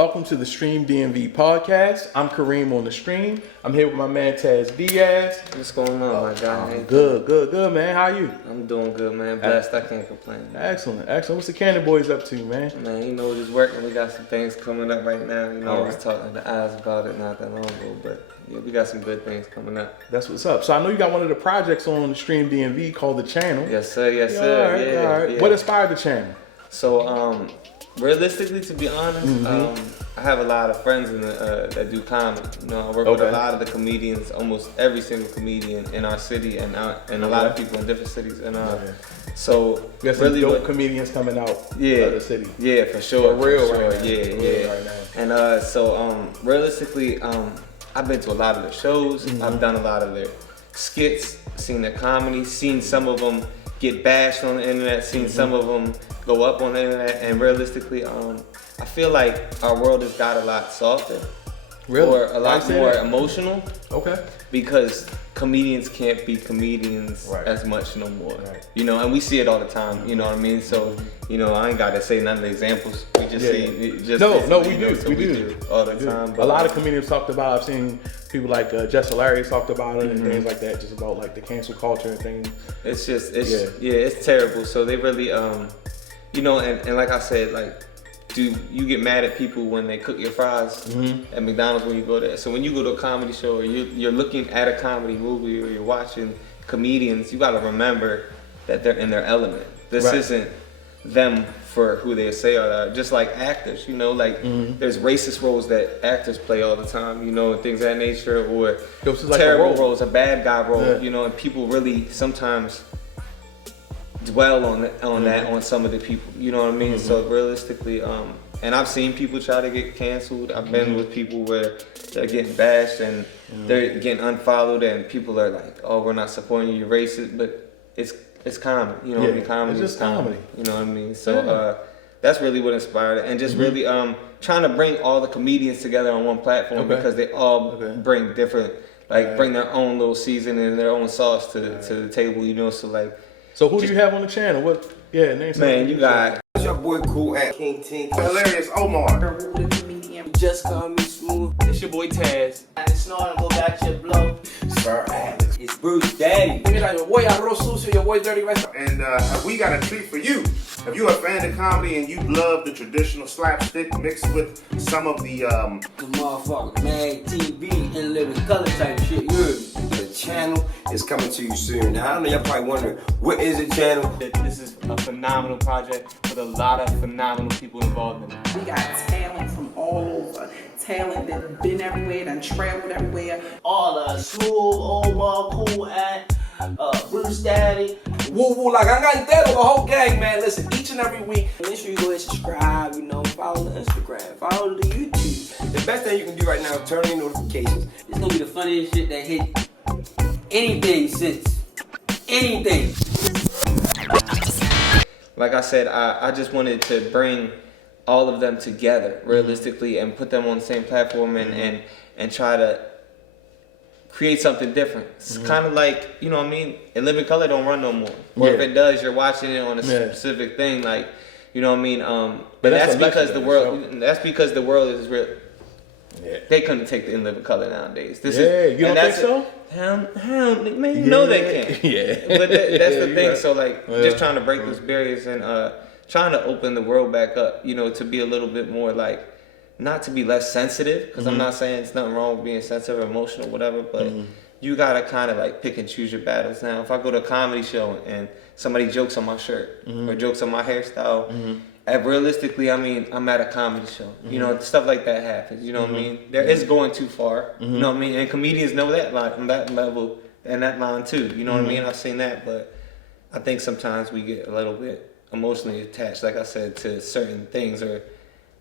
Welcome to the Streamdmv podcast. I'm Karim on the stream. I'm here with my man Taz Diaz. What's going on, my guy? Good, man. How you? I'm doing good, man. Blessed. I can't complain. Excellent. What's the Cannon Boys up to, man? Man, you know, just working. We got some things coming up right now. You know, I was right. talking to Oz about it not that long ago, but yeah, we got some good things coming up. That's what's up. So I know you got one of the projects on the Streamdmv called The Channel. Yes, sir. Yes, Yeah, sir. all right, Yeah, all right. yeah. What inspired the channel? So, realistically, to be honest, I have a lot of friends in the, that do comedy. You know, I work with a lot of the comedians, almost every single comedian in our city, and a lot of people in different cities. And so, We got some really, dope comedians coming out of the city. Yeah, for sure. For real, for sure. right now. Yeah, For yeah. real right now. And so, realistically, I've been to a lot of their shows. I've done a lot of their skits, seen their comedy, seen some of them get bashed on the internet, seen some of them go up on the internet, and realistically, I feel like our world has got a lot softer. Really? Or a lot more emotional. Okay. Because comedians can't be comedians as much no more. Right. You know, and we see it all the time, you know what I mean? So, you know, I ain't gotta say none of the examples. We just see it. Just we do all the time. But a lot of comedians talked about, I've seen people like Jess Hilarious talked about it and things like that, just about like the cancel culture and things. It's just, it's terrible. So they really, you know, and like I said, like, do you get mad at people when they cook your fries at McDonald's when you go there? So when you go to a comedy show or you're looking at a comedy movie or you're watching comedians, you gotta remember that they're in their element. This isn't them for who they say are. Just like actors, you know, like there's racist roles that actors play all the time, you know, and things of that nature, or terrible roles, a bad guy role, you know, and people really sometimes dwell on that on some of the people, you know what I mean? So realistically, and I've seen people try to get canceled. I've been with people where they're getting bashed and they're getting unfollowed, and people are like, "Oh, we're not supporting you, you're racist," but it's comedy, you know what I mean? Comedy it's just comedy. You know what I mean? So that's really what inspired it, and just really trying to bring all the comedians together on one platform because they all bring different, bring their own little seasoning and their own sauce to the table, you know. So like. So who do you have on the channel? What? Yeah, name something. Man, you got your boy Cool at King Tink. Hilarious Omar. The comedian. Just call me Smooth. It's your boy Taz. It's Snort and go back to your blow. Sir Alex. It's Bruce Daddy. Mira, your boy Arroz Sucio, your boy Dirty Rice. And we got a treat for you. If you're a fan of comedy and you love the traditional slapstick mixed with some of the motherfucker mad TV and living color type shit, you heard me. The channel is coming to you soon. Now I know y'all probably wondering, what is the channel? This is a phenomenal project with a lot of phenomenal people involved in it. We got talent from all over. Talent that been everywhere, done traveled everywhere. All Smooth, Omar, Cool at Bruce Daddy. woo like I got entero, the whole gang, man. Listen, each and every week. Make sure you go and subscribe, you know, follow the Instagram, follow the YouTube. The best thing you can do right now is turn on your notifications. It's gonna be the funniest shit that hit anything since anything. Like I said, I just wanted to bring all of them together realistically and put them on the same platform and try to create something different. It's kind of like, you know what I mean? In Living Color don't run no more. Or if it does, you're watching it on a specific thing, like, you know what I mean? But that's because the world is real. Yeah. They couldn't take the In Living Color nowadays. You don't think so? Hell, man, you know they can't. But that's the thing. So like, just trying to break those barriers and trying to open the world back up, you know, to be a little bit more like, not to be less sensitive, because I'm not saying it's nothing wrong with being sensitive or emotional, whatever, but you gotta kind of like pick and choose your battles. Now, if I go to a comedy show and somebody jokes on my shirt or jokes on my hairstyle, realistically, I mean, I'm at a comedy show. You know, stuff like that happens. You know what I mean? There is going too far. You know what I mean? And comedians know that, like, on that level and that line too. You know what I mean? I've seen that, but I think sometimes we get a little bit emotionally attached, like I said, to certain things or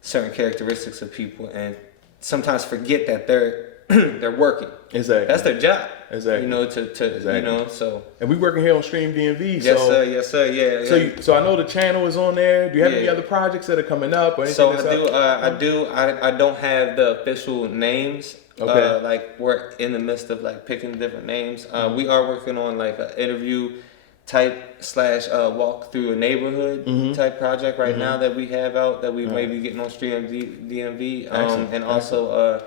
certain characteristics of people, and sometimes forget that they're working. Exactly. That's their job. Exactly. You know, you know, so. And we working here on Streamdmv. Yes, sir. Yeah. So I know the channel is on there. Do you have any other projects that are coming up or anything? So I don't have the official names. Like we're in the midst of like picking different names. We are working on like an interview type slash walk through a neighborhood type project right now that we have out that we may be getting on Streamdmv. And also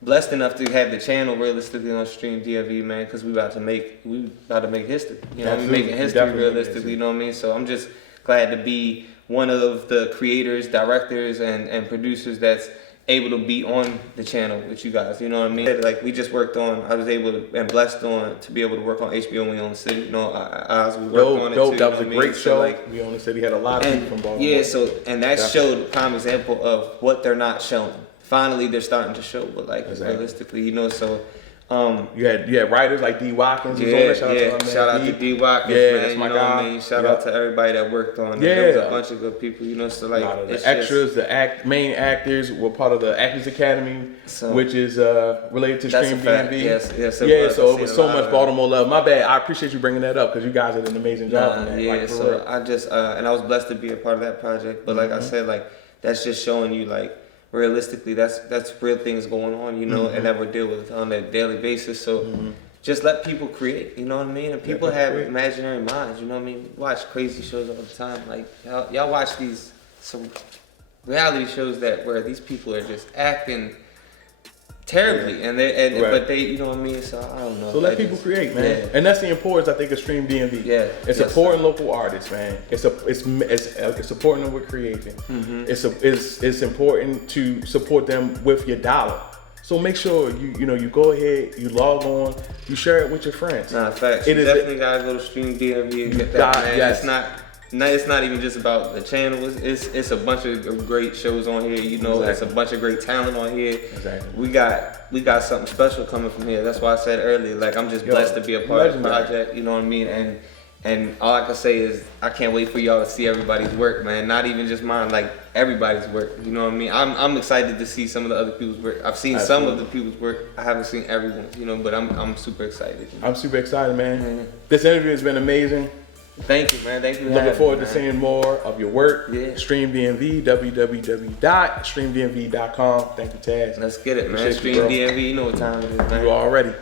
blessed enough to have the channel realistically on Streamdmv, man, because we about to make history. You know, we making history realistically. You know what I mean? So I'm just glad to be one of the creators, directors, and producers that's able to be on the channel with you guys. You know what I mean? Like, we just worked on, I was able to, and blessed to be able to work on HBO We Own the City. You know, we worked on it too. That was a great show. So, like, We Own the City had a lot of people from Baltimore. Yeah, and that showed a prime example of what they're not showing. Finally, they're starting to show, but like realistically, you know, so. You had writers like D. Watkins. Shout out to D. Watkins, yeah, man. that's my you know guy. What I mean? Shout out to everybody that worked on it. There was a bunch of good people, you know. So like, the extras, main actors were part of the Actors Academy, which is related to Streamdmv. Yes. So it was so much Baltimore love. My bad. I appreciate you bringing that up because you guys did an amazing job on that. Yeah, like, so real. I just and I was blessed to be a part of that project. But like I said, like that's just showing you like. Realistically, that's real things going on, you know, and that we deal with on a daily basis. So just let people create, you know what I mean? And people have imaginary minds, you know what I mean? Watch crazy shows all the time. Like y'all watch some reality shows where these people are just acting terribly, but they, you know what I mean? So I don't know. So let people create, man. Yeah. And that's the importance, I think, of Streamdmv. Yeah. It's supporting local artists, man. It's supporting them with creating. It's important to support them with your dollar. So make sure you go ahead, you log on, you share it with your friends. Nah, facts. You definitely gotta go to Streamdmv and get that, man. Yes. It's not even just about the channel. It's a bunch of great shows on here. You know, It's a bunch of great talent on here. Exactly. We got something special coming from here. That's why I said earlier, like I'm just blessed to be a part of the project. You know what I mean? And all I can say is I can't wait for y'all to see everybody's work, man. Not even just mine, like everybody's work. You know what I mean? I'm excited to see some of the other people's work. I've seen some of the people's work. I haven't seen everyone's. You know, but I'm super excited. You know? I'm super excited, man. This interview has been amazing. Thank you, man. Thank you. Looking forward to seeing more of your work. Yeah. Streamdmv, www.streamdmv.com. Thank you, Taz. Let's get it, man. Streamdmv, you know what time it is, man. You already.